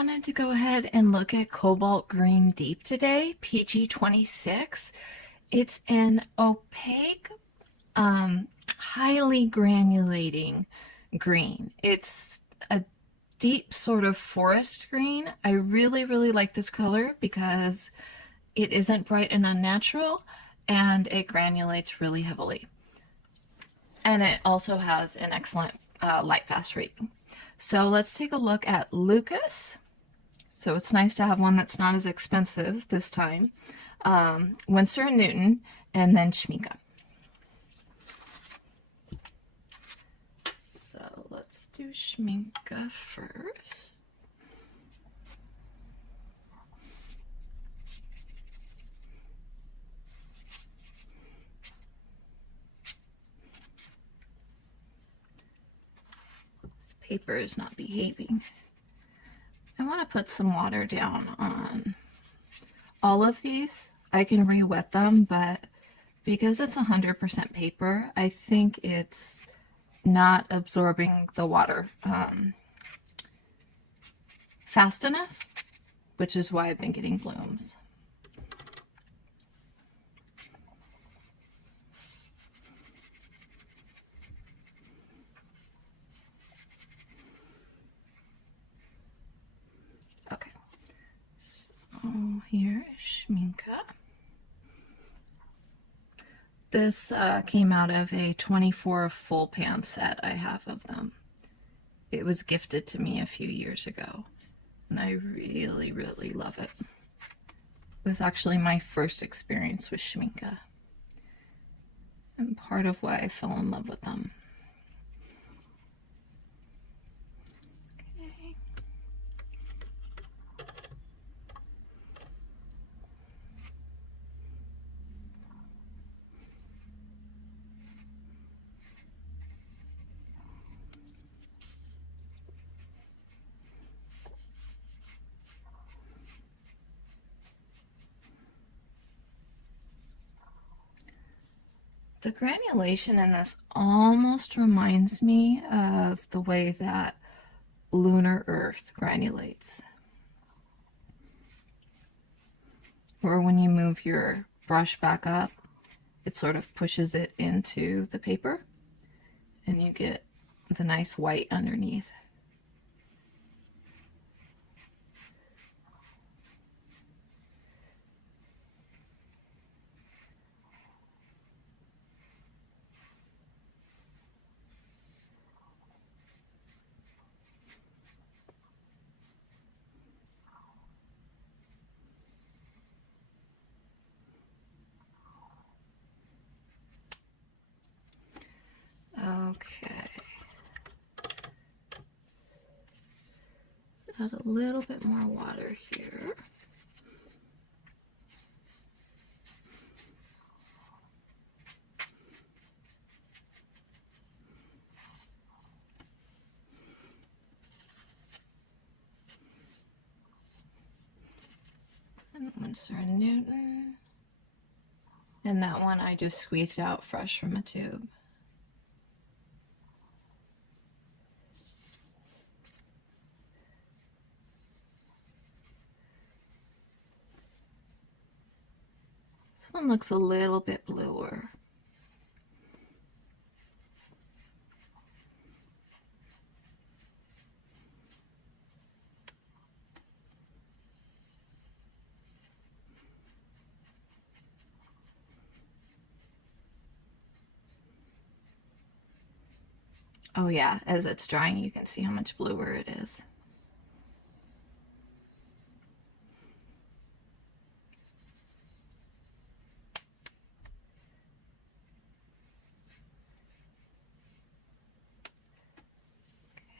wanted to go ahead and look at Cobalt Green Deep today, PG26. It's an opaque, highly granulating green. It's a deep sort of forest green. I really, really like this color because it isn't bright and unnatural, and it granulates really heavily. And it also has an excellent light fast rating. So let's take a look at Lukas. So it's nice to have one that's not as expensive this time. Winsor and Newton, and then Schmincke. So let's do Schmincke first. Paper is not behaving. I want to put some water down on all of these. I can re-wet them, but because it's 100% paper, I think it's not absorbing the water fast enough, which is why I've been getting blooms. Okay, so here is Schmincke. This came out of a 24 full pan set I have of them. It was gifted to me a few years ago, and I really, really love it. It was actually my first experience with Schmincke, and part of why I fell in love with them. The granulation in this almost reminds me of the way that lunar earth granulates. Or when you move your brush back up, it sort of pushes it into the paper and you get the nice white underneath. Okay. Add a little bit more water here. And Winsor and Newton. And that one I just squeezed out fresh from a tube. This one looks a little bit bluer. Oh yeah, as it's drying you can see how much bluer it is.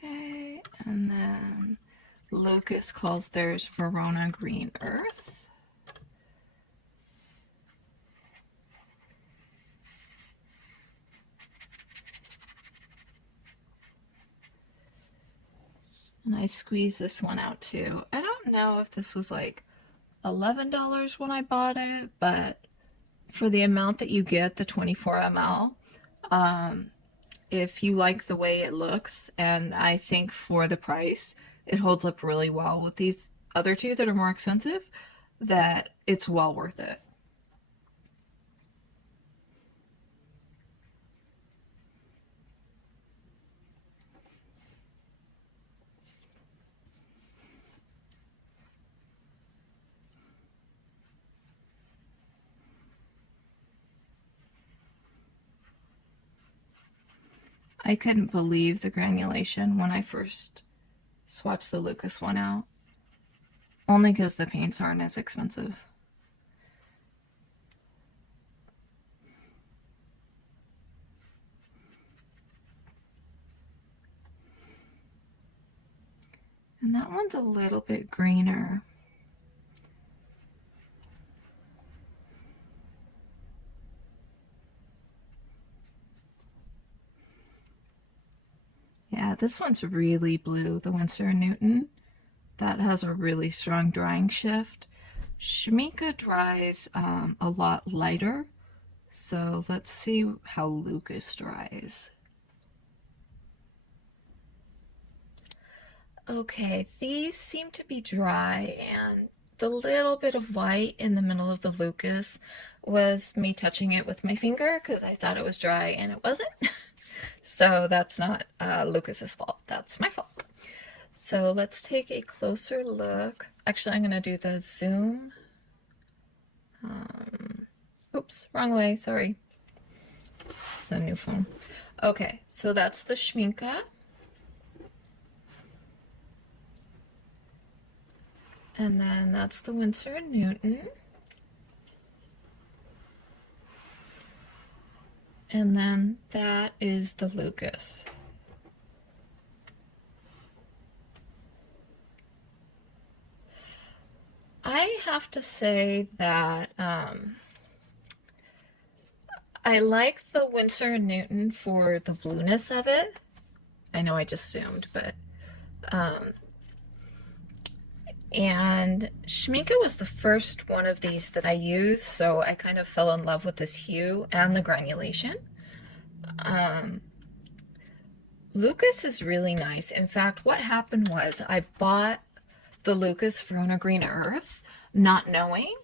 Okay, and then Lukas calls theirs Verona Green Earth. And I squeezed this one out too. I don't know if this was like $11 when I bought it, but for the amount that you get, the 24 ml, if you like the way it looks, and I think for the price, it holds up really well with these other two that are more expensive, that it's well worth it. I couldn't believe the granulation when I first swatched the Lukas one out, only because the paints aren't as expensive. And that one's a little bit greener. Yeah, this one's really blue, the Winsor & Newton. That has a really strong drying shift. Schmincke dries a lot lighter, so let's see how Lukas dries. Okay, these seem to be dry, and the little bit of white in the middle of the Lukas was me touching it with my finger because I thought it was dry and it wasn't. So that's not Lukas's fault, that's my fault. So let's take a closer look. Actually, I'm going to do the zoom. Oops, wrong way, sorry. It's a new phone. Okay, so that's the Schmincke. And then that's the Winsor & Newton. And then that is the Lukas. I have to say that I like the Winsor & Newton for the blueness of it. I know I just zoomed, but and Schmincke was the first one of these that I used, so I kind of fell in love with this hue and the granulation. Lukas is really nice. In fact, what happened was I bought the Lukas Verona Green Earth, not knowing,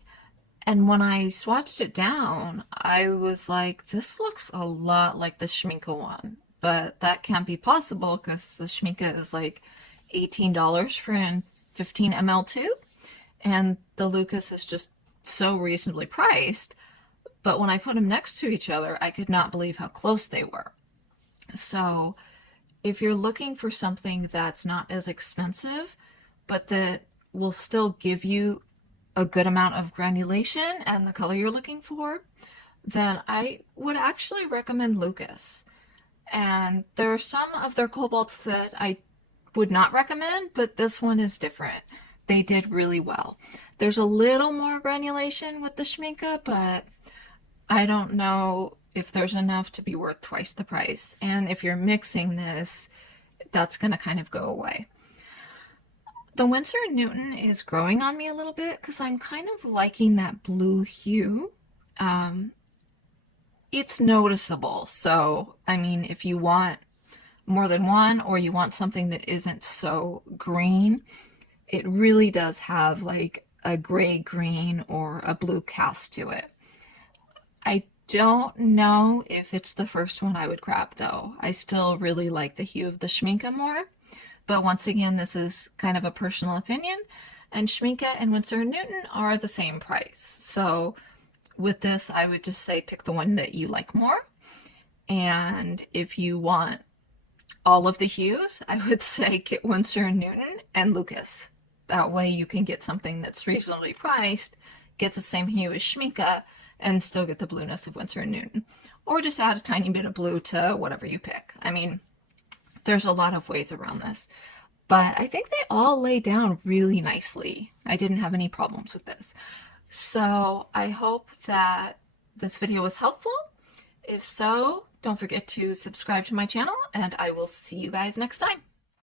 and when I swatched it down, I was like, this looks a lot like the Schmincke one, but that can't be possible because the Schmincke is like $18 for a 15 ml tube, and the Lukas is just so reasonably priced. But when I put them next to each other, I could not believe how close they were. So if you're looking for something that's not as expensive, but that will still give you a good amount of granulation and the color you're looking for, then I would actually recommend Lukas. And there are some of their Cobalts that I would not recommend, but this one is different. They did really well. There's a little more granulation with the Schmincke, but I don't know if there's enough to be worth twice the price. And if you're mixing this, that's going to kind of go away. The Winsor & Newton is growing on me a little bit because I'm kind of liking that blue hue. It's noticeable. So, I mean, if you want more than one or you want something that isn't so green, it really does have like a gray green or a blue cast to it. I don't know if it's the first one I would grab though. I still really like the hue of the Schmincke more, but once again, this is kind of a personal opinion, and Schmincke and Winsor & Newton are the same price. So with this, I would just say pick the one that you like more. And if you want all of the hues, I would say get Winsor & Newton and Lukas. That way you can get something that's reasonably priced, get the same hue as Schmincke, and still get the blueness of Winsor & Newton. Or just add a tiny bit of blue to whatever you pick. I mean, there's a lot of ways around this. But I think they all lay down really nicely. I didn't have any problems with this. So I hope that this video was helpful. If so, don't forget to subscribe to my channel, and I will see you guys next time.